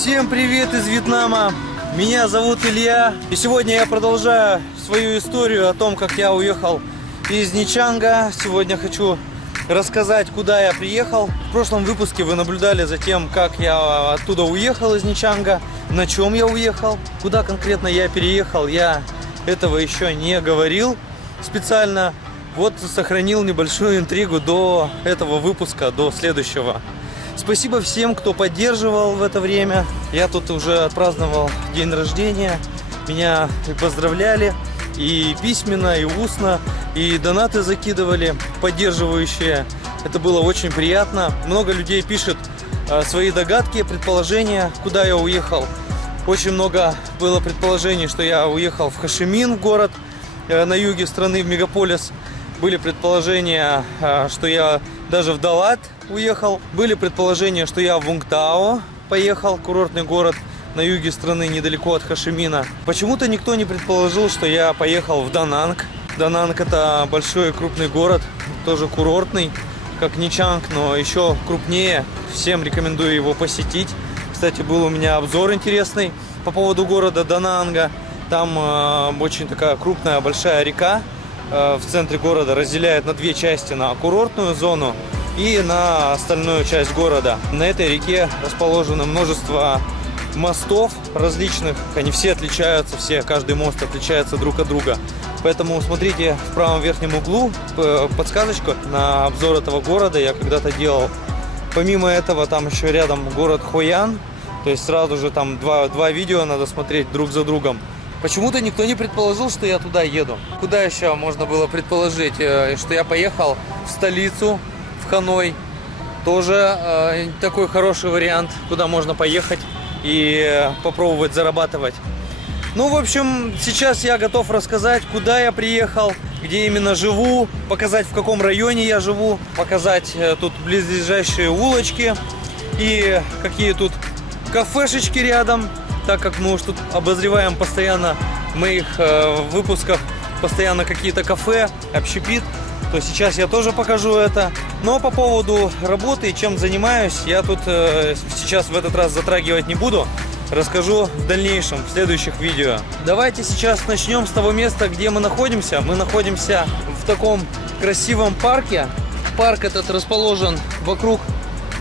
Всем привет из Вьетнама! Меня зовут Илья, и сегодня я продолжаю свою историю о том, как я уехал из Нhi Chang. Сегодня хочу рассказать, куда я приехал. В прошлом выпуске вы наблюдали за тем, как я оттуда уехал из Нhi Chang, на чем я уехал, куда конкретно я переехал. Я этого еще не говорил специально. Вот сохранил небольшую интригу до этого выпуска, до следующего. Спасибо всем, кто поддерживал в это время. Я тут уже отпраздновал день рождения. Меня и поздравляли, и письменно, и устно, и донаты закидывали поддерживающие. Это было очень приятно. Много людей пишет свои догадки, предположения, куда я уехал. Очень много было предположений, что я уехал в Ho Chi Minh, в город на юге страны, в мегаполис. Были предположения, что я даже в Далат уехал. Были предположения, что я в Вунгтау поехал, курортный город на юге страны, недалеко от Ho Chi Minh. Почему-то никто не предположил, что я поехал в Дананг. Дананг — это большой и крупный город, тоже курортный, как Нhi Chang, но еще крупнее. Всем рекомендую его посетить. Кстати, был у меня обзор интересный по поводу города Дананга. Там очень такая крупная, большая река в центре города разделяет на две части, на курортную зону и на остальную часть города. На этой реке расположено множество мостов различных, они все отличаются, каждый мост отличается друг от друга. Поэтому смотрите в правом верхнем углу подсказочку на обзор этого города, я когда-то делал. Помимо этого, там еще рядом город Хоян, то есть сразу же там два видео надо смотреть друг за другом. Почему-то никто не предположил, что я туда еду. Куда еще можно было предположить? Что я поехал в столицу, в Ханой. Тоже такой хороший вариант, куда можно поехать и попробовать зарабатывать. Ну, в общем, сейчас я готов рассказать, куда я приехал, где именно живу, показать, в каком районе я живу, показать тут близлежащие улочки и какие тут кафешечки рядом. Так как мы уж тут обозреваем постоянно в моих выпусках постоянно какие-то кафе, общепит, то сейчас я тоже покажу это. Но по поводу работы и чем занимаюсь, я тут сейчас в этот раз затрагивать не буду. Расскажу в дальнейшем, в следующих видео. Давайте сейчас начнем с того места, где мы находимся. Мы находимся в таком красивом парке. Парк этот расположен вокруг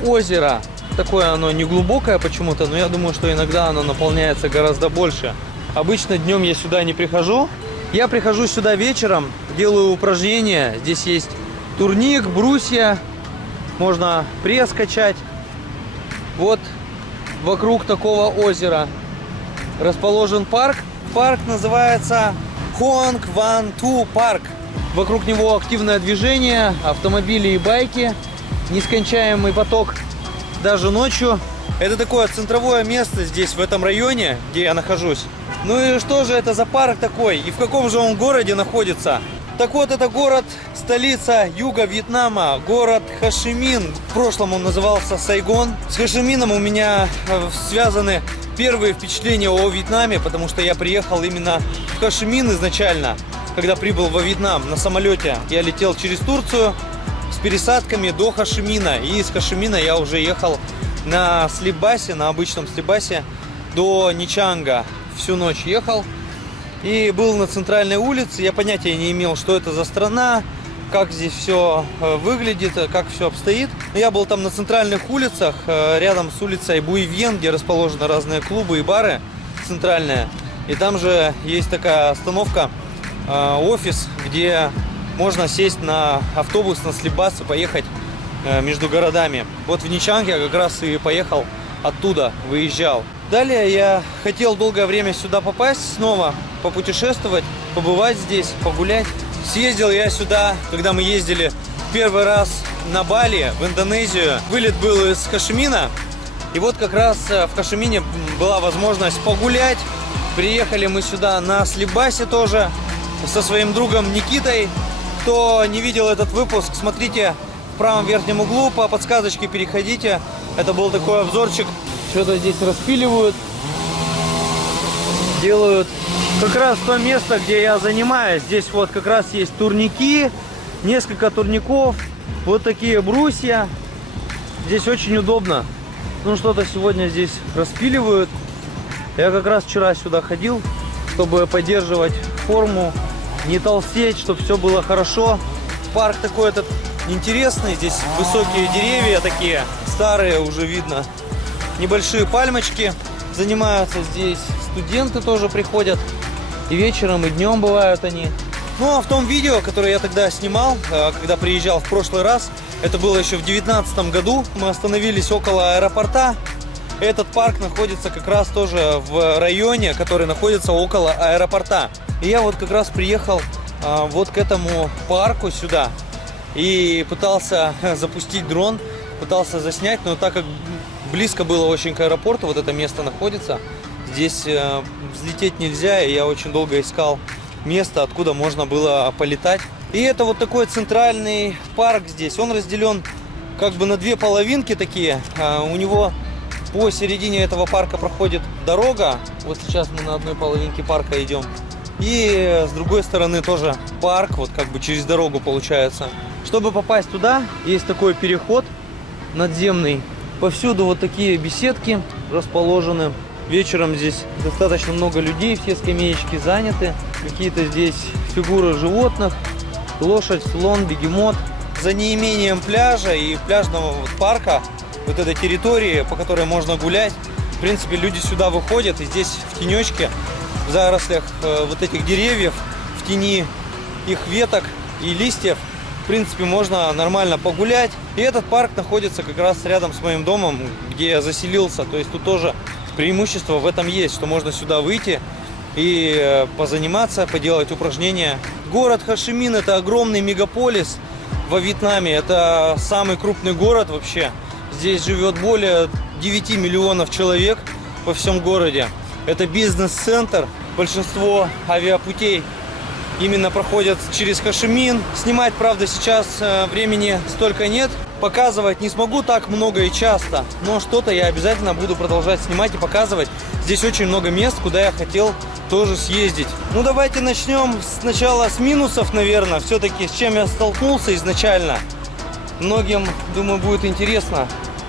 озера. Такое оно не глубокое почему-то, но я думаю, что иногда оно наполняется гораздо больше. Обычно днем я сюда не прихожу. Я прихожу сюда вечером, делаю упражнения. Здесь есть турник, брусья, можно пресс качать. Вот вокруг такого озера расположен парк. Парк называется Hoang Van Thu парк. Вокруг него активное движение, автомобили и байки, нескончаемый поток. Даже ночью. Это такое центровое место здесь, в этом районе, где я нахожусь. Ну и что же это за парк такой? И в каком же он городе находится? Так вот, это город, столица юга Вьетнама, город Ho Chi Minh. В прошлом он назывался Сайгон. С Ho Chi Minh у меня связаны первые впечатления о Вьетнаме, потому что я приехал именно в Ho Chi Minh изначально, когда прибыл во Вьетнам на самолете. Я летел через Турцию с пересадками до Ho Chi Minh, и из Ho Chi Minh я уже ехал на слипбасе, на обычном слипбасе до Нhi Chang. Всю ночь ехал и был на центральной улице. Я понятия не имел, что это за страна, как здесь все выглядит, как все обстоит. Но я был там на центральных улицах, рядом с улицей Буй Вен, где расположены разные клубы и бары центральные. И там же есть такая остановка, офис, где можно сесть на автобус, на слипбас и поехать между городами. Вот в Нhi Chang я как раз и поехал оттуда, выезжал. Далее я хотел долгое время сюда попасть, снова попутешествовать, побывать здесь, погулять. Съездил я сюда, когда мы ездили первый раз на Бали, в Индонезию. Вылет был из Ho Chi Minh. И вот как раз в Ho Chi Minh была возможность погулять. Приехали мы сюда на слипбасе тоже со своим другом Никитой. Кто не видел этот выпуск, смотрите в правом верхнем углу, по подсказочке переходите. Это был такой обзорчик. Что-то здесь распиливают, делают. Как раз то место, где я занимаюсь. Здесь вот как раз есть турники, несколько турников, вот такие брусья. Здесь очень удобно. Ну, что-то сегодня здесь распиливают. Я как раз вчера сюда ходил, чтобы поддерживать форму, не толстеть, чтобы все было хорошо. Парк такой этот интересный. Здесь высокие деревья такие, старые уже видно. Небольшие пальмочки. Занимаются здесь студенты, тоже приходят. И вечером, и днем бывают они. Ну, а в том видео, которое я тогда снимал, когда приезжал в прошлый раз, это было еще в 2019 году, мы остановились около аэропорта. Этот парк находится как раз тоже в районе, который находится около аэропорта. И я вот как раз приехал вот к этому парку сюда и пытался запустить дрон, пытался заснять, но так как близко было очень к аэропорту, вот это место находится, здесь взлететь нельзя, и я очень долго искал место, откуда можно было полетать. И это вот такой центральный парк здесь. Он разделен как бы на две половинки такие. У него посередине этого парка проходит дорога. Вот сейчас мы на одной половинке парка идем. И с другой стороны тоже парк, вот как бы через дорогу получается. Чтобы попасть туда, есть такой переход надземный. Повсюду вот такие беседки расположены. Вечером здесь достаточно много людей, все скамеечки заняты. Какие-то здесь фигуры животных. Лошадь, слон, бегемот. За неимением пляжа и пляжного парка, вот этой территории, по которой можно гулять, в принципе, люди сюда выходят. И здесь в тенечке, в зарослях вот этих деревьев, в тени их веток и листьев, в принципе, можно нормально погулять. И этот парк находится как раз рядом с моим домом, где я заселился. То есть тут тоже преимущество в этом есть, что можно сюда выйти и позаниматься, поделать упражнения. Город Хошимин – это огромный мегаполис во Вьетнаме. Это самый крупный город вообще. Здесь живет более 9 миллионов человек по всем городе. Это бизнес-центр. Большинство авиапутей именно проходят через Хошимин. Снимать, правда, сейчас времени столько нет. Показывать не смогу так много и часто, но что-то я обязательно буду продолжать снимать и показывать. Здесь очень много мест, куда я хотел тоже съездить. Ну, давайте начнем сначала с минусов, наверное. Все-таки с чем я столкнулся изначально. Многим, думаю, будет интересно,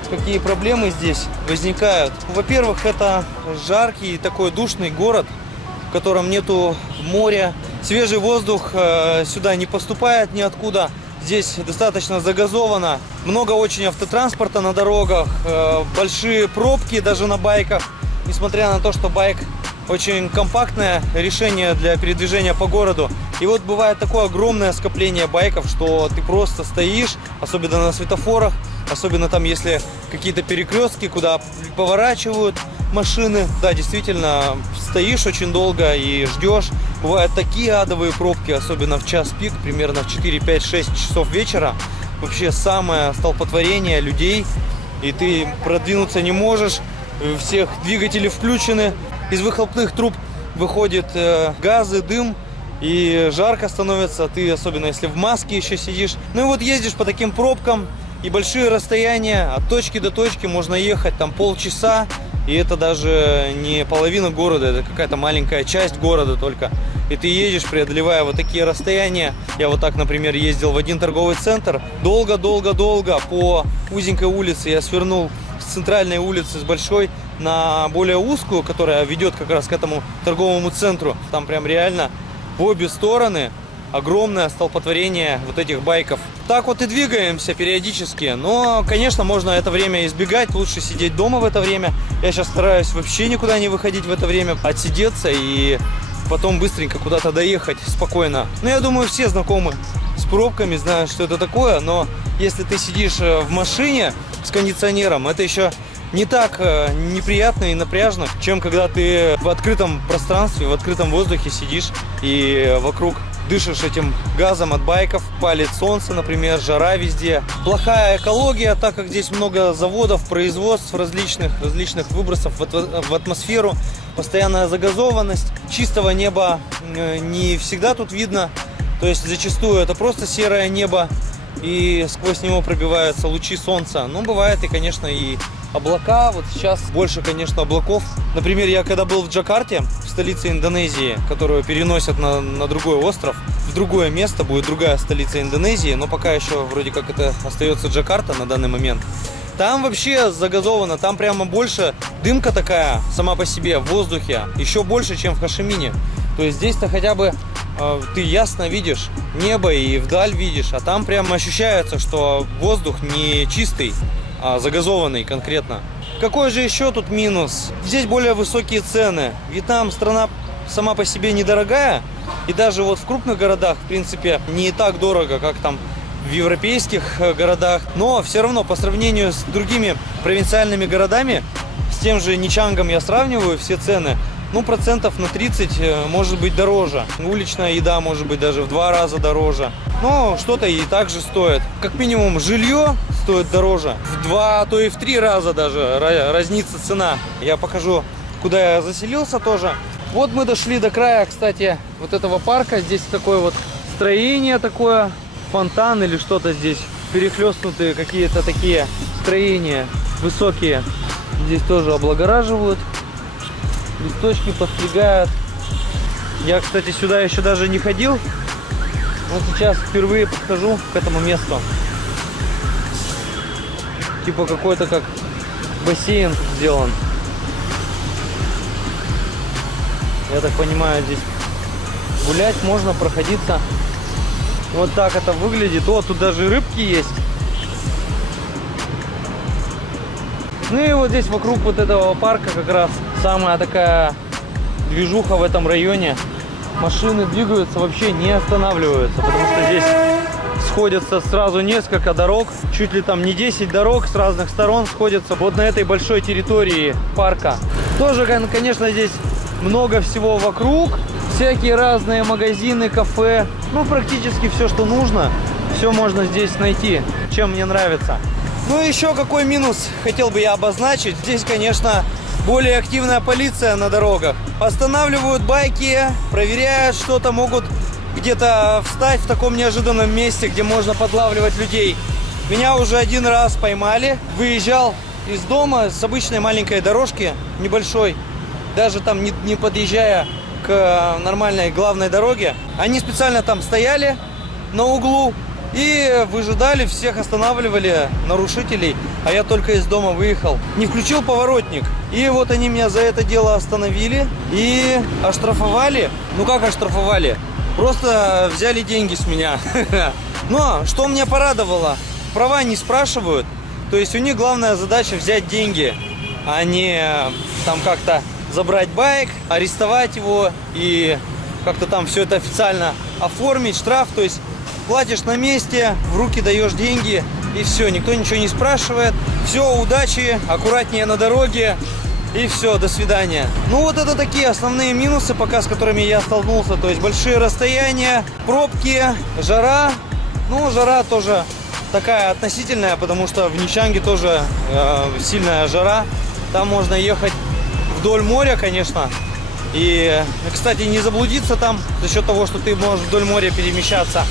какие проблемы здесь возникают. Во-первых, это жаркий такой душный город, в котором нету моря. Свежий воздух сюда не поступает ниоткуда. Здесь достаточно загазовано. Много очень автотранспорта на дорогах. Большие пробки даже на байках. Несмотря на то, что байк очень компактное решение для передвижения по городу. И вот бывает такое огромное скопление байков, что ты просто стоишь, особенно на светофорах, особенно там, если какие-то перекрестки, куда поворачивают машины. Да, действительно, стоишь очень долго и ждешь. Бывают такие адовые пробки, особенно в час пик, примерно в 4, 5, 6 часов вечера. Вообще самое столпотворение людей, и ты продвинуться не можешь. У всех двигатели включены. Из выхлопных труб выходят газы, дым, и жарко становится. Ты, особенно если в маске еще сидишь. Ну и вот ездишь по таким пробкам, и большие расстояния, от точки до точки можно ехать там полчаса. И это даже не половина города, это какая-то маленькая часть города только. И ты едешь, преодолевая вот такие расстояния. Я вот так, например, ездил в один торговый центр. Долго-долго-долго по узенькой улице я свернул с центральной улицы, с большой, на более узкую, которая ведет как раз к этому торговому центру. Там прям реально в обе стороны огромное столпотворение вот этих байков. Так вот и двигаемся периодически. Но, конечно, можно это время избегать. Лучше сидеть дома в это время. Я сейчас стараюсь вообще никуда не выходить в это время. Отсидеться и потом быстренько куда-то доехать спокойно. Но я думаю, все знакомы с пробками, знают, что это такое. Но если ты сидишь в машине с кондиционером, это еще не так неприятно и напряжно, чем когда ты в открытом пространстве, в открытом воздухе сидишь и вокруг дышишь этим газом от байков, палит солнце, например, жара везде. Плохая экология, так как здесь много заводов, производств различных выбросов в атмосферу, постоянная загазованность, чистого неба не всегда тут видно, то есть зачастую это просто серое небо, и сквозь него пробиваются лучи солнца. Но бывает и, конечно, и облака. Вот сейчас больше, конечно, облаков. Например, я когда был в Джакарте, в столице Индонезии, которую переносят на другой остров, в другое место, будет другая столица Индонезии, но пока еще вроде как это остается Джакарта на данный момент. Там вообще загазовано, там прямо больше дымка такая сама по себе в воздухе, еще больше, чем в Хошимине. То есть здесь-то хотя бы ты ясно видишь небо и вдаль видишь, а там прямо ощущается, что воздух не чистый, а загазованный конкретно. Какой же еще тут минус? Здесь более высокие цены. Вьетнам страна сама по себе недорогая, и даже вот в крупных городах, в принципе, не так дорого, как там в европейских городах, но все равно по сравнению с другими провинциальными городами, с тем же Ничангом я сравниваю все цены, ну, процентов на 30 может быть дороже. Уличная еда может быть даже в 2 раза дороже. Но что-то и так же стоит. Как минимум жилье стоит дороже. В 2, а то и в 3 раза даже разнится цена. Я покажу, куда я заселился тоже. Вот мы дошли до края, кстати, вот этого парка. Здесь такое вот строение такое, фонтан или что-то здесь. Перехлестнутые какие-то такие строения высокие. Здесь тоже облагораживают. Листочки постригают. Я, кстати, сюда еще даже не ходил. Вот сейчас впервые подхожу к этому месту. Типа какой-то как бассейн сделан. Я так понимаю, здесь гулять можно, проходиться. Вот так это выглядит. О, тут даже рыбки есть. Ну и вот здесь вокруг вот этого парка как раз самая такая движуха в этом районе. Машины двигаются, вообще не останавливаются, потому что здесь сходятся сразу несколько дорог. Чуть ли там не 10 дорог с разных сторон сходятся вот на этой большой территории парка. Тоже, конечно, здесь много всего вокруг. Всякие разные магазины, кафе. Ну, практически все, что нужно, все можно здесь найти. Чем мне нравится. Ну, еще какой минус хотел бы я обозначить. Здесь, конечно, более активная полиция на дорогах. Останавливают байки, проверяют что-то, могут где-то встать в таком неожиданном месте, где можно подлавливать людей. Меня уже один раз поймали. Выезжал из дома с обычной маленькой дорожки, небольшой, даже там не подъезжая к нормальной главной дороге. Они специально там стояли на углу и выжидали, всех останавливали, нарушителей, а я только из дома выехал. Не включил поворотник. И вот они меня за это дело остановили и оштрафовали. Ну как оштрафовали? Просто взяли деньги с меня. Но что меня порадовало, права не спрашивают. То есть у них главная задача взять деньги, а не там как-то забрать байк, арестовать его и как-то там все это официально оформить, штраф. То есть платишь на месте, в руки даешь деньги и все, никто ничего не спрашивает. Все, удачи, аккуратнее на дороге и все, до свидания. Ну вот это такие основные минусы, пока с которыми я столкнулся. То есть большие расстояния, пробки, жара. Ну, жара тоже такая относительная, потому что в Ничанге тоже сильная жара. Там можно ехать вдоль моря, конечно. И, кстати, не заблудиться там за счет того, что ты можешь вдоль моря перемещаться.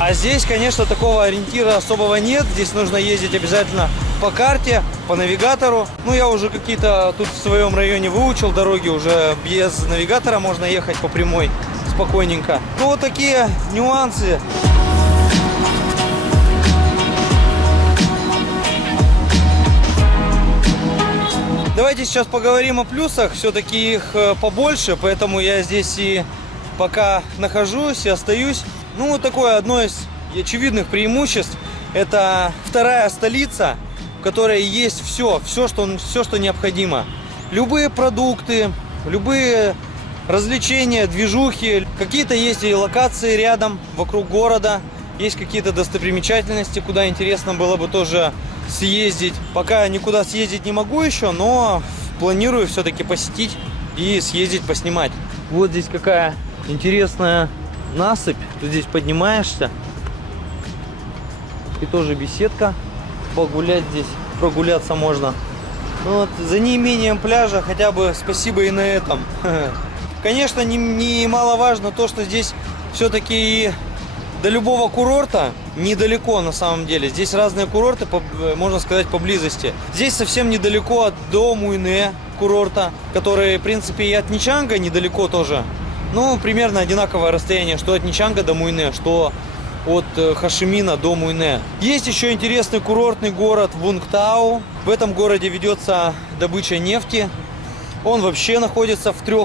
А здесь, конечно, такого ориентира особого нет. Здесь нужно ездить обязательно по карте, по навигатору. Ну, я уже какие-то тут в своем районе выучил дороги. Уже без навигатора можно ехать по прямой спокойненько. Ну, вот такие нюансы. Давайте сейчас поговорим о плюсах. Все-таки их побольше, поэтому я здесь и пока нахожусь и остаюсь. Ну, вот такое одно из очевидных преимуществ. Это вторая столица, в которой есть все, что необходимо. Любые продукты, любые развлечения, движухи. Какие-то есть и локации рядом, вокруг города. Есть какие-то достопримечательности, куда интересно было бы тоже съездить. Пока никуда съездить не могу еще, но планирую все-таки посетить и съездить, поснимать. Вот здесь какая интересная насыпь. Ты здесь поднимаешься. И тоже беседка. Погулять здесь, прогуляться можно. Ну, вот, за неимением пляжа хотя бы спасибо и на этом. Конечно, немаловажно то, что здесь все-таки до любого курорта недалеко на самом деле. Здесь разные курорты, можно сказать, поблизости. Здесь совсем недалеко до Муйне курорта, который, в принципе, и от Ничанга недалеко тоже. Ну, примерно одинаковое расстояние, что от Ничанга до Муйне, что от Хошимина до Муйне. Есть еще интересный курортный город Вунгтау. В этом городе ведется добыча нефти. Он вообще находится в 3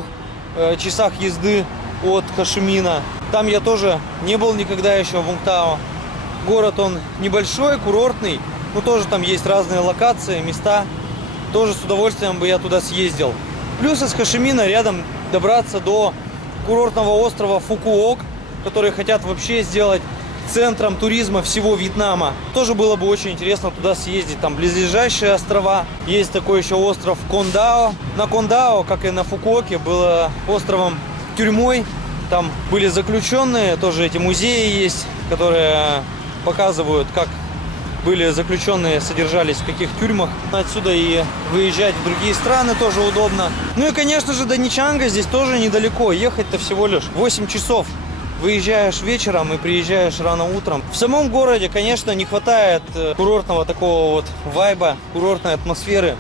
часах езды от Хошимина. Там я тоже не был никогда еще в Вунгтау. Город он небольшой, курортный, но тоже там есть разные локации, места. Тоже с удовольствием бы я туда съездил. Плюс из Хошимина рядом добраться до курортного острова Фукуок, который хотят вообще сделать центром туризма всего Вьетнама. Тоже было бы очень интересно туда съездить. Там близлежащие острова. Есть такой еще остров Кондао. На Кондао, как и на Фукуоке, было островом тюрьмой. Там были заключенные. Тоже эти музеи есть, которые показывают, как были заключенные, содержались в каких тюрьмах. Отсюда и выезжать в другие страны тоже удобно. Ну и, конечно же, до Ничанга здесь тоже недалеко. Ехать-то всего лишь 8 часов. Выезжаешь вечером и приезжаешь рано утром. В самом городе, конечно, не хватает курортного такого вот вайба, курортной атмосферы.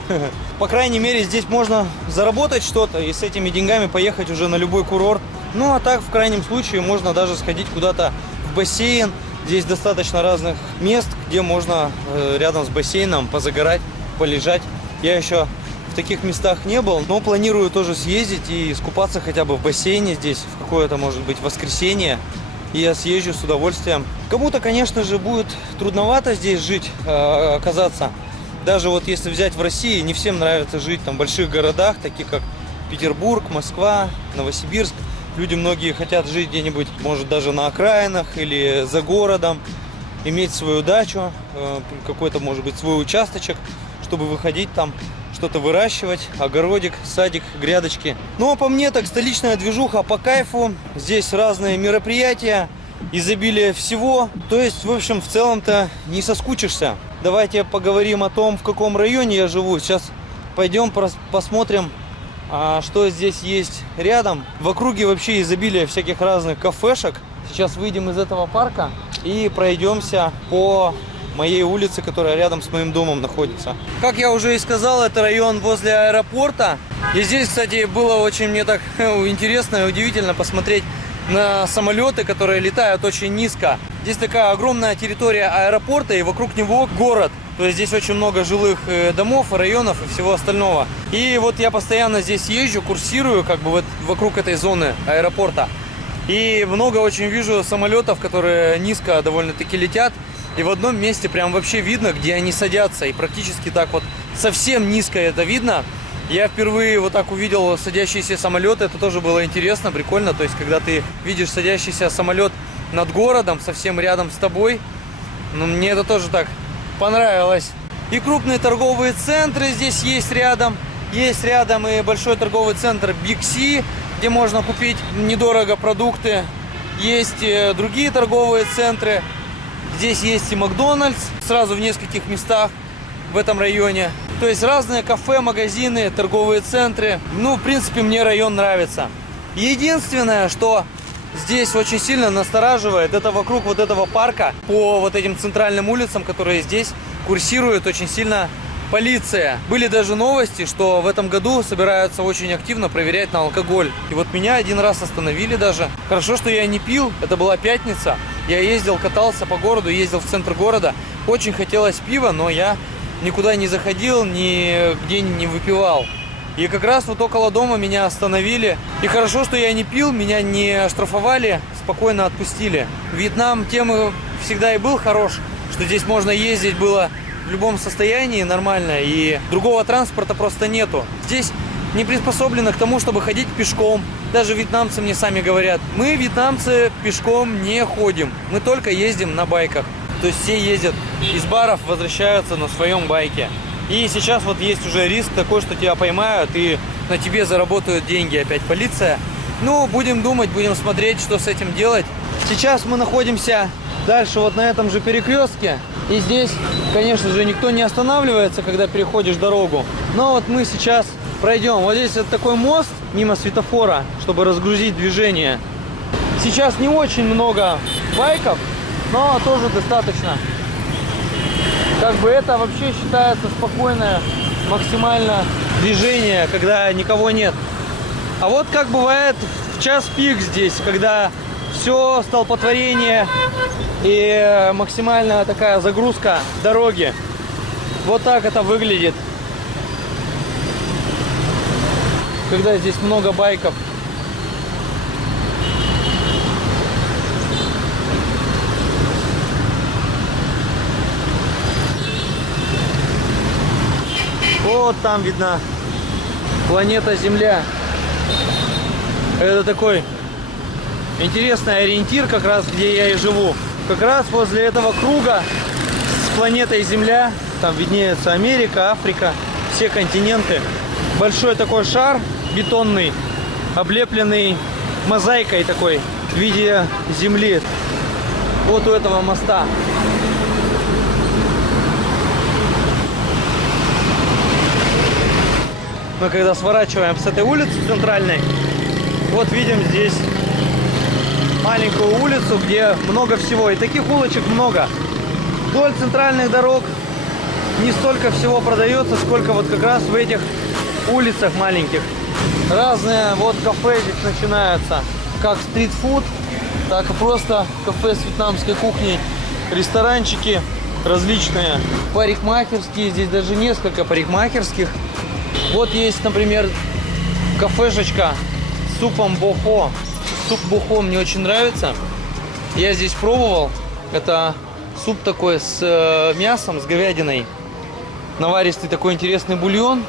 По крайней мере, здесь можно заработать что-то и с этими деньгами поехать уже на любой курорт. Ну а так, в крайнем случае, можно даже сходить куда-то в бассейн. Здесь достаточно разных мест, где можно рядом с бассейном позагорать, полежать. Я еще в таких местах не был, но планирую тоже съездить и искупаться хотя бы в бассейне здесь в какое-то, может быть, воскресенье. И я съезжу с удовольствием. Кому-то, конечно же, будет трудновато здесь жить, оказаться. Даже вот если взять в России, не всем нравится жить там в больших городах, таких как Петербург, Москва, Новосибирск. Люди многие хотят жить где-нибудь, может, даже на окраинах или за городом, иметь свою дачу, какой-то, может быть, свой участочек, чтобы выходить там, что-то выращивать, огородик, садик, грядочки. Ну, а по мне, так столичная движуха по кайфу. Здесь разные мероприятия, изобилие всего. То есть, в общем, в целом-то не соскучишься. Давайте поговорим о том, в каком районе я живу. Сейчас пойдем посмотрим, что здесь есть рядом. В округе вообще изобилие всяких разных кафешек. Сейчас выйдем из этого парка и пройдемся по моей улице, которая рядом с моим домом находится. Как я уже и сказал, это район возле аэропорта. И здесь, кстати, было очень мне так интересно и удивительно посмотреть на самолеты, которые летают очень низко. Здесь такая огромная территория аэропорта, и вокруг него город. То есть здесь очень много жилых домов, районов и всего остального. И вот я постоянно здесь езжу, курсирую как бы вот вокруг этой зоны аэропорта. И много очень вижу самолетов, которые низко довольно-таки летят. И в одном месте прям вообще видно, где они садятся. И практически так вот совсем низко это видно. Я впервые вот так увидел садящиеся самолеты. Это тоже было интересно, прикольно. То есть когда ты видишь садящийся самолет над городом, совсем рядом с тобой, ну, мне это тоже так понравилось. И крупные торговые центры здесь есть рядом. Есть рядом и большой торговый центр Big C, где можно купить недорого продукты. Есть другие торговые центры. Здесь есть и Макдональдс сразу в нескольких местах в этом районе. То есть разные кафе, магазины, торговые центры. Ну, в принципе, мне район нравится. Единственное, что здесь очень сильно настораживает, это вокруг вот этого парка, по вот этим центральным улицам, которые здесь курсирует очень сильно полиция. Были даже новости, что в этом году собираются очень активно проверять на алкоголь. И вот меня один раз остановили даже. Хорошо, что я не пил, это была пятница. Я ездил, катался по городу, ездил в центр города. Очень хотелось пива, но я никуда не заходил, нигде не выпивал. И как раз вот около дома меня остановили. И хорошо, что я не пил, меня не оштрафовали, спокойно отпустили. Вьетнам тем и всегда и был хорош, что здесь можно ездить было в любом состоянии нормально, и другого транспорта просто нету. Здесь не приспособлено к тому, чтобы ходить пешком. Даже вьетнамцы мне сами говорят, мы, вьетнамцы, пешком не ходим, мы только ездим на байках. То есть все ездят из баров, возвращаются на своем байке. И сейчас вот есть уже риск такой, что тебя поймают и на тебе заработают деньги опять полиция. Ну, будем думать, будем смотреть, что с этим делать. Сейчас мы находимся дальше вот на этом же перекрестке. И здесь, конечно же, никто не останавливается, когда переходишь дорогу. Но вот мы сейчас пройдем. Вот здесь вот такой мост мимо светофора, чтобы разгрузить движение. Сейчас не очень много байков, но тоже достаточно. Как бы это вообще считается спокойное максимально движение, когда никого нет. А вот как бывает в час пик здесь, когда все столпотворение и максимальная такая загрузка дороги. Вот так это выглядит, когда здесь много байков. Вот там видна планета Земля. Это такой интересный ориентир, как раз где я и живу. Как раз возле этого круга с планетой Земля. Там виднеется Америка, Африка, все континенты. Большой такой шар бетонный, облепленный мозаикой такой в виде Земли. Вот у этого моста. Мы когда сворачиваем с этой улицы центральной, вот видим здесь маленькую улицу, где много всего. И таких улочек много. Вдоль центральных дорог не столько всего продается, сколько вот как раз в этих улицах маленьких. Разные вот кафе здесь начинаются. Как стритфуд, так и просто кафе с вьетнамской кухней. Ресторанчики различные. Парикмахерские. Здесь даже несколько парикмахерских. Вот есть, например, кафешечка с супом бохо. Суп бохо мне очень нравится. Я здесь пробовал. Это суп такой с мясом, с говядиной. Наваристый такой интересный бульон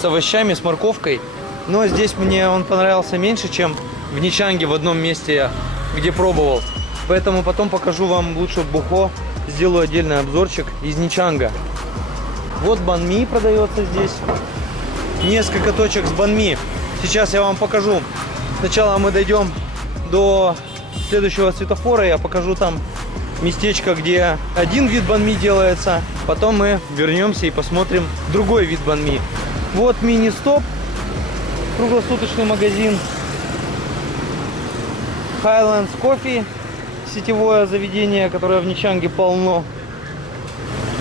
с овощами, с морковкой. Но здесь мне он понравился меньше, чем в Ничанге в одном месте, где пробовал. Поэтому потом покажу вам лучше бухо. Сделаю отдельный обзорчик из Ничанга. Вот банми продается здесь. Несколько точек с банми. Сейчас я вам покажу. Сначала мы дойдем до следующего светофора. Я покажу там местечко, где один вид банми делается. Потом мы вернемся и посмотрим другой вид банми. Вот мини-стоп. Круглосуточный магазин. Highlands Coffee. Сетевое заведение, которое в Ничанге полно.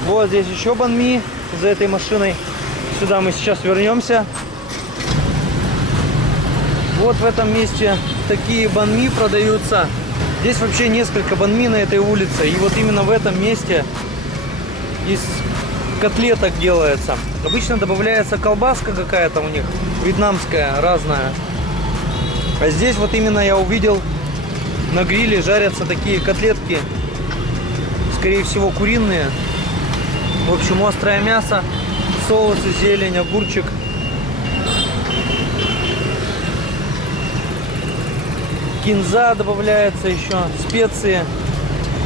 Вот здесь еще банми за этой машиной. Сюда мы сейчас вернемся. Вот в этом месте такие банми продаются. Здесь вообще несколько банми на этой улице. И вот именно в этом месте из котлеток делается. Обычно добавляется колбаска какая-то у них, вьетнамская, разная. А здесь вот именно я увидел, на гриле жарятся такие котлетки. Скорее всего куриные. В общем, острое мясо. Соусы, зелень, огурчик. Кинза добавляется еще, специи.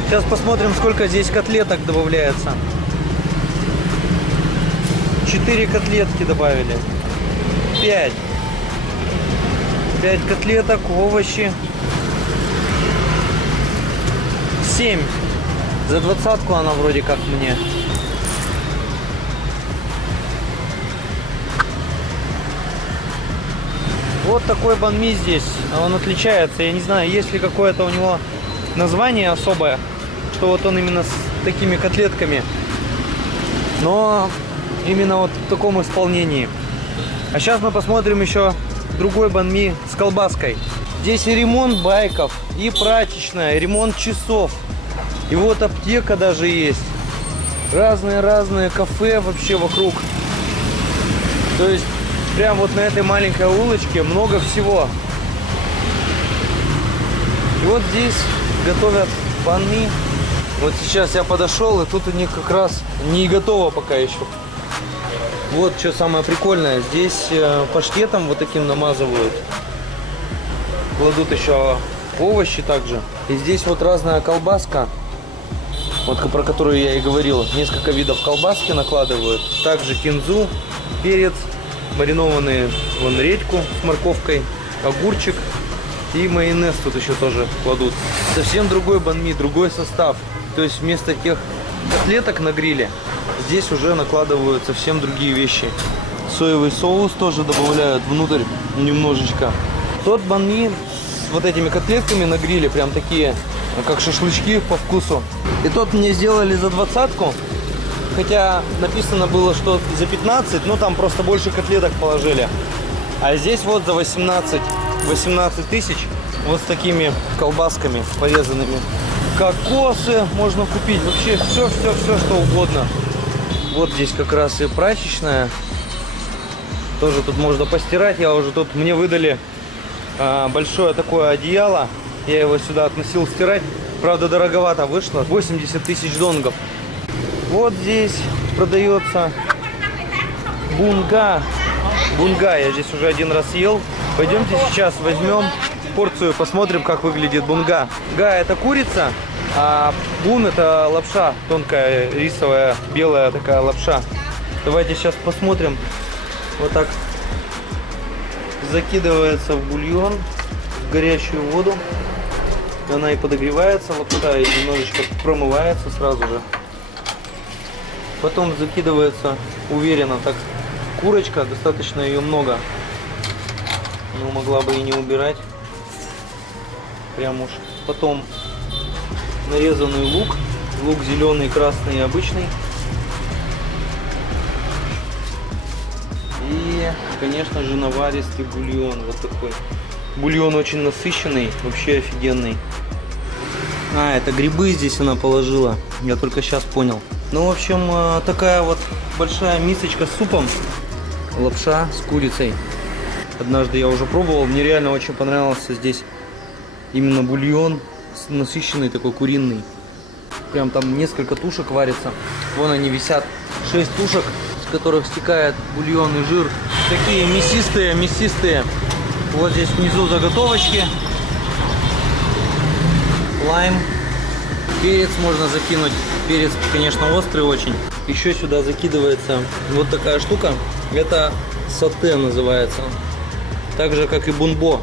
Сейчас посмотрим, сколько здесь котлеток добавляется. 4 котлетки добавили. 5. 5 котлеток, овощи. 7. За 20-ку она вроде как мне. Вот такой банми здесь. Он отличается. Я не знаю, есть ли какое-то у него название особое, что вот он именно с такими котлетками. Но именно вот в таком исполнении. А сейчас мы посмотрим еще другой банми с колбаской. Здесь и ремонт байков, и прачечная, и ремонт часов. И вот аптека даже есть. Разные кафе вообще вокруг. То есть прям вот на этой маленькой улочке много всего. И вот здесь готовят банми. Вот сейчас я подошел, и тут у них как раз не готово пока еще. Вот что самое прикольное. Здесь паштетом вот таким намазывают. Кладут еще овощи также. И здесь вот разная колбаска. Вот про которую я и говорил. Несколько видов колбаски накладывают. Также кинзу, перец. Маринованные, вон, редьку с морковкой, огурчик и майонез тут еще тоже кладут. Совсем другой банми, другой состав. То есть вместо тех котлеток на гриле здесь уже накладывают совсем другие вещи. Соевый соус тоже добавляют внутрь немножечко. Тот банми с вот этими котлетками на гриле, прям такие, как шашлычки по вкусу. И тот мне сделали за 20-ку. Хотя написано было, что за 15, но там просто больше котлеток положили. А здесь вот за 18. 18 тысяч. Вот с такими колбасками порезанными. Кокосы можно купить. Вообще все, что угодно. Вот здесь как раз и прачечная. Тоже тут можно постирать. Я уже тут, мне выдали большое такое одеяло. Я его сюда относил стирать. Правда, дороговато вышло. 80 тысяч донгов. Вот здесь продается бунга. Бунга я здесь уже один раз ел. Пойдемте сейчас возьмем порцию, посмотрим, как выглядит бунга. Га — это курица, а бун — это лапша, тонкая, рисовая, белая такая лапша. Давайте сейчас посмотрим. Вот так закидывается в бульон, в горячую воду. Она и подогревается, лапша, и немножечко промывается сразу же. Потом закидывается уверенно так курочка, достаточно ее много. Но могла бы и не убирать. Прям уж. Потом нарезанный лук. Лук зеленый, красный и обычный. И, конечно же, наваристый бульон. Вот такой. Бульон очень насыщенный, вообще офигенный. А, это грибы здесь она положила. Я только сейчас понял. Ну, в общем, такая вот большая мисочка с супом. Лапша с курицей. Однажды я уже пробовал. Мне реально очень понравился здесь именно бульон. Насыщенный такой, куриный. Прям там несколько тушек варится. Вон они висят. 6 тушек, с которых стекает бульон и жир. Такие мясистые, мясистые. Вот здесь внизу заготовочки. Лайм. Перец можно закинуть. Перец, конечно, острый очень. Еще сюда закидывается вот такая штука. Это сате называется. Так же, как и бунбо.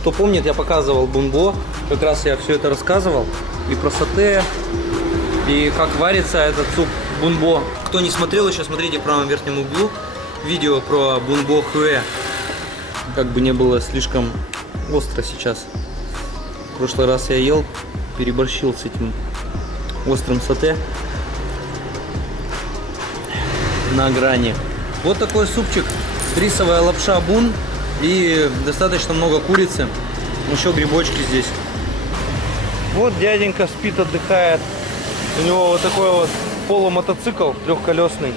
Кто помнит, я показывал бунбо. Как раз я все это рассказывал. И про сате, и как варится этот суп бунбо. Кто не смотрел, еще смотрите в правом верхнем углу видео про бунбо хуэ. Как бы не было слишком остро сейчас. В прошлый раз я ел, переборщил с этим острым сате. На грани. Вот такой супчик. Рисовая лапша бун. И достаточно много курицы. Еще грибочки здесь. Вот дяденька спит, отдыхает. У него вот такой вот полумотоцикл трехколесный.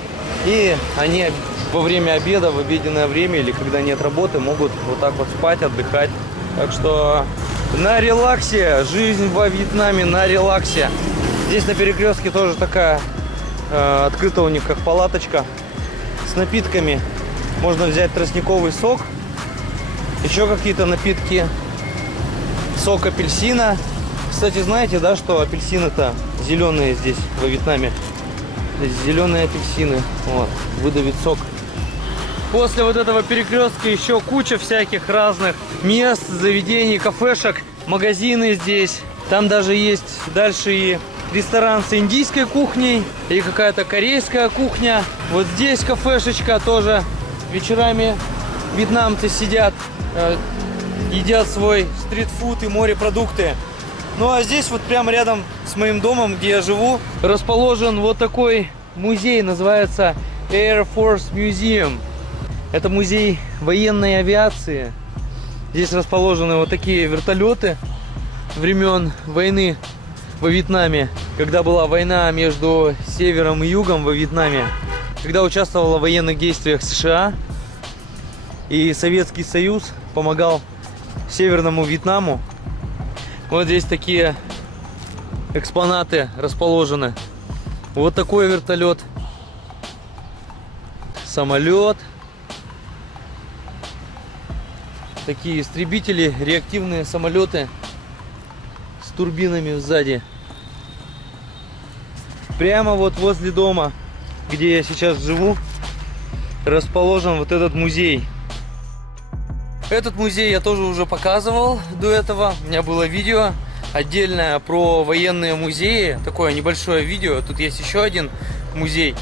И они во время обеда, в обеденное время или когда нет работы, могут вот так вот спать, отдыхать. Так что на релаксе. Жизнь во Вьетнаме на релаксе. Здесь на перекрестке тоже такая открыта у них как палаточка с напитками. Можно взять тростниковый сок. Еще какие-то напитки. Сок апельсина. Кстати, знаете, да, что апельсины-то зеленые здесь, во Вьетнаме. Зеленые апельсины. Вот, выдавит сок. После вот этого перекрестка еще куча всяких разных мест, заведений, кафешек, магазины здесь. Там даже есть дальше и ресторан с индийской кухней, и какая-то корейская кухня. Вот здесь кафешечка тоже. Вечерами вьетнамцы сидят, едят свой стритфуд и морепродукты. Ну а здесь вот прямо рядом с моим домом, где я живу, расположен вот такой музей, называется Air Force Museum. Это музей военной авиации. Здесь расположены вот такие вертолеты времен войны во Вьетнаме, когда была война между севером и югом во Вьетнаме, когда участвовала в военных действиях США, и Советский Союз помогал Северному Вьетнаму. Вот здесь такие экспонаты расположены. Вот такой вертолет, самолет, такие истребители, реактивные самолеты с турбинами сзади. Прямо вот возле дома, где я сейчас живу, расположен вот этот музей. Этот музей я тоже уже показывал до этого. У меня было видео отдельное про военные музеи. Такое небольшое видео. Тут есть еще один музей,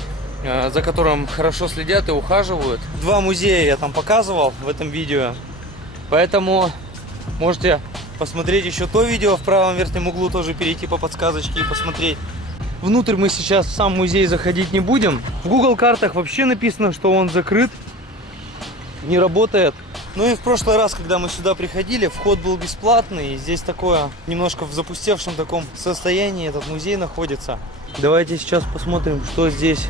за которым хорошо следят и ухаживают. 2 музея я там показывал в этом видео. Поэтому можете посмотреть еще то видео в правом верхнем углу. Тоже перейти по подсказочке и посмотреть. Внутрь мы сейчас в сам музей заходить не будем. В Google картах вообще написано, что он закрыт. не работает. Ну и в прошлый раз, когда мы сюда приходили, вход был бесплатный. И здесь такое, немножко в запустевшем таком состоянии этот музей находится. Давайте сейчас посмотрим, что здесь.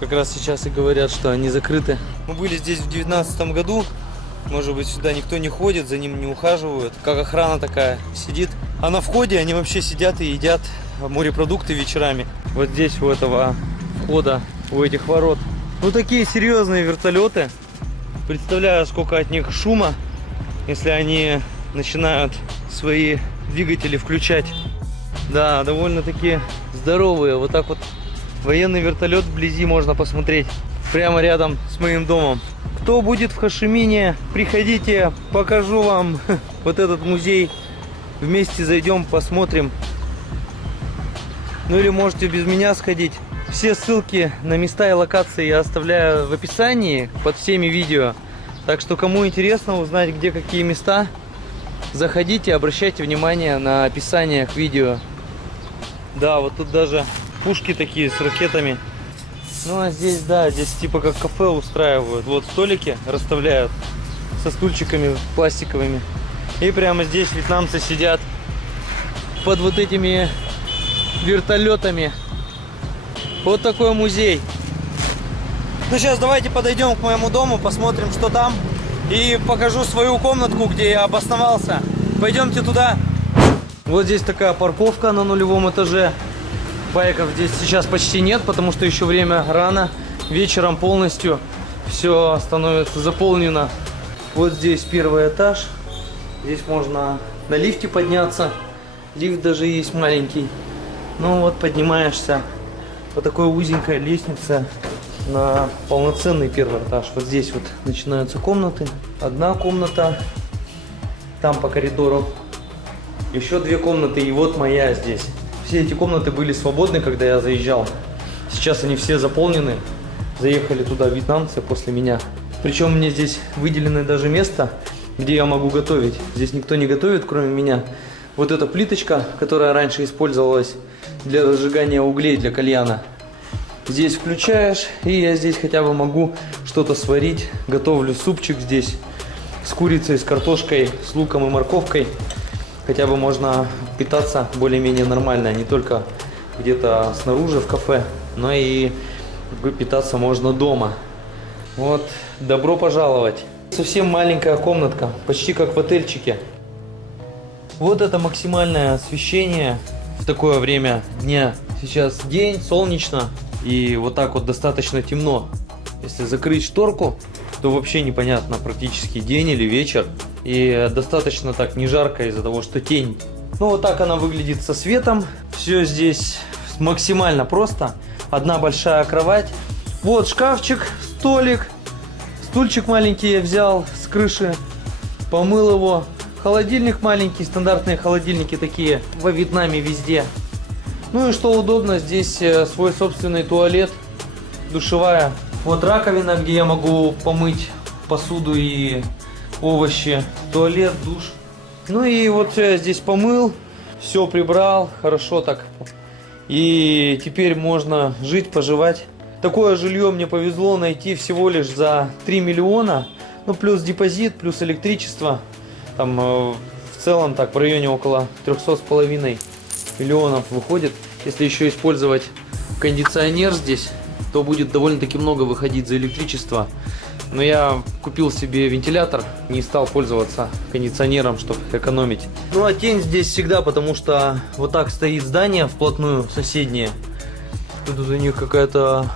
Как раз сейчас и говорят, что они закрыты. Мы были здесь в 2019 году. Может быть, сюда никто не ходит, за ним не ухаживают. Как охрана такая сидит. А на входе они вообще сидят и едят морепродукты вечерами. Вот здесь у этого входа, у этих ворот. Ну такие серьезные вертолеты. Представляю, сколько от них шума, если они начинают свои двигатели включать. Да, довольно-таки здоровые. Вот так вот военный вертолет вблизи можно посмотреть. Прямо рядом с моим домом. Кто будет в Хошимине, приходите, покажу вам вот этот музей. Вместе зайдем, посмотрим. Ну или можете без меня сходить. Все ссылки на места и локации я оставляю в описании под всеми видео. Так что кому интересно узнать, где какие места, заходите, обращайте внимание на описание к видео. Да, вот тут даже пушки такие с ракетами. Ну а здесь, да, здесь типа как кафе устраивают. Вот столики расставляют со стульчиками пластиковыми. И прямо здесь вьетнамцы сидят под вот этими вертолетами. Вот такой музей. Ну сейчас давайте подойдем к моему дому, посмотрим, что там. И покажу свою комнатку, где я обосновался. Пойдемте туда. Вот здесь такая парковка на нулевом этаже. Байков здесь сейчас почти нет, потому что еще время рано. Вечером полностью все становится заполнено. Вот здесь первый этаж. Здесь можно на лифте подняться. Лифт даже есть маленький. Ну вот поднимаешься по такой узенькой лестнице на полноценный первый этаж. Вот здесь вот начинаются комнаты. Одна комната. Там по коридору. Еще две комнаты. И вот моя здесь. Все эти комнаты были свободны, когда я заезжал. Сейчас они все заполнены. Заехали туда вьетнамцы после меня. Причем мне здесь выделено даже место, где я могу готовить. Здесь никто не готовит, кроме меня. Вот эта плиточка, которая раньше использовалась для разжигания углей для кальяна. Здесь включаешь, и я здесь хотя бы могу что-то сварить. Готовлю супчик здесь с курицей, с картошкой, с луком и морковкой. Хотя бы можно питаться более-менее нормально, не только где-то снаружи в кафе, но и питаться можно дома. Вот, добро пожаловать. Совсем маленькая комнатка, почти как в отельчике. Вот это максимальное освещение в такое время дня. Сейчас день, солнечно, и вот так вот достаточно темно. Если закрыть шторку, то вообще непонятно, практически день или вечер. И достаточно так не жарко из-за того, что тень. Ну вот так она выглядит со светом. Все здесь максимально просто. Одна большая кровать. Вот шкафчик, столик. Стульчик маленький я взял с крыши. Помыл его. Холодильник маленький, стандартные холодильники такие во Вьетнаме везде. Ну и что удобно, здесь свой собственный туалет, душевая. Вот раковина, где я могу помыть посуду и овощи. Туалет, душ. Ну и вот все я здесь помыл, все прибрал, хорошо так. И теперь можно жить, поживать. Такое жилье мне повезло найти всего лишь за 3 миллиона. Ну плюс депозит, плюс электричество. Там в целом так в районе около 300,5 миллионов выходит. Если еще использовать кондиционер здесь, то будет довольно-таки много выходить за электричество. Но я купил себе вентилятор, не стал пользоваться кондиционером, чтобы экономить. Ну а тень здесь всегда, потому что вот так стоит здание вплотную, соседнее. Тут у них какая-то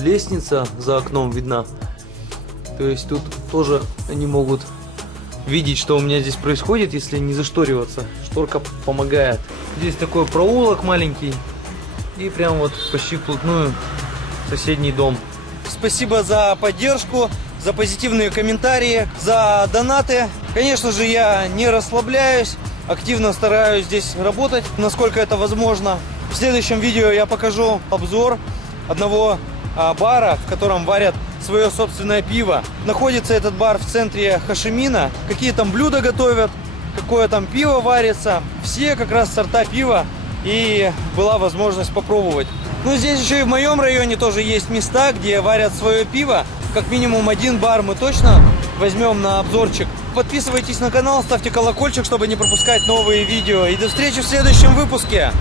лестница за окном видна. То есть тут тоже они могут видеть, что у меня здесь происходит, если не зашториваться. Шторка помогает. Здесь такой проулок маленький. И прям вот почти вплотную соседний дом. Спасибо за поддержку, за позитивные комментарии, за донаты. Конечно же, я не расслабляюсь, активно стараюсь здесь работать, насколько это возможно. В следующем видео я покажу обзор одного бара, в котором варят свое собственное пиво. Находится этот бар в центре Хошимина. Какие там блюда готовят, какое там пиво варится. Все как раз сорта пива, и была возможность попробовать. Ну, здесь еще и в моем районе тоже есть места, где варят свое пиво. как минимум один бар мы точно возьмем на обзорчик. Подписывайтесь на канал, ставьте колокольчик, чтобы не пропускать новые видео. И до встречи в следующем выпуске.